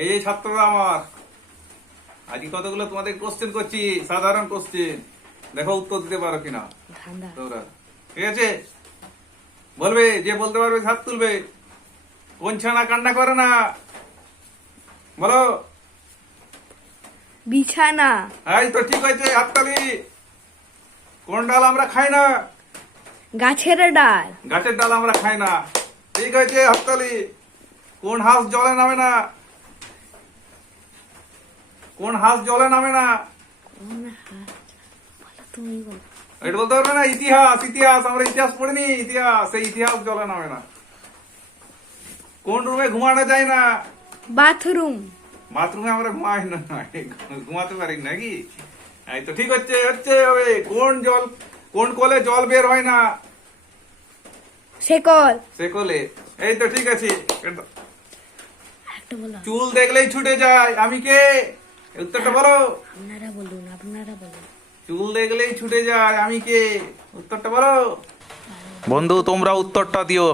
এই যে ছাত্ররা আমার, আজকে কতগুলো তোমাদের কোশ্চেন করছি, সাধারণ কোশ্চেন। দেখো উত্তর দিতে পারো কিনা তোমরা। ঠিক আছে, বলবে যে বলতে পারবে হাত তুলবে। কোন ছানা কান্না করে না? বলো। বিছানা। এই তো ঠিক আছে, হাততালি। কোন ডাল আমরা খাই না? গাছের ডাল। গাছের ডাল আমরা খাই না। ঠিক আছে, হাততালি। কোন হাঁস জলে নামে না? কোন হাঁস জলে নামে না? তুমি বলো। এটা বলতে পারবে না? ইতিহাস, ইতিহাস আমরা ইতিহাস পড়িনি? ইতিহাস, সেই ইতিহাস জলে নামে না। কোন রুমে ঘুমানো যায় না? বাথরুম। বাথরুমে আমরা ঘুমাই না, ঘুমাতে পারি নাকি? এই তো ঠিক হচ্ছে, হচ্ছে হবে। কোন কলে জল বের হয় না? শেকল। সে কলে। এই তো ঠিক আছে। একটা বলো। চুল দেখলেই ছুটে যায়, আমি কে? উত্তরটা বলো। আপনারা বলুন, আপনারা বলুন। চুল দেখলেই ছুটে যায়, আমি কে? উত্তরটা বলো। বন্ধু তোমরা উত্তরটা দিও।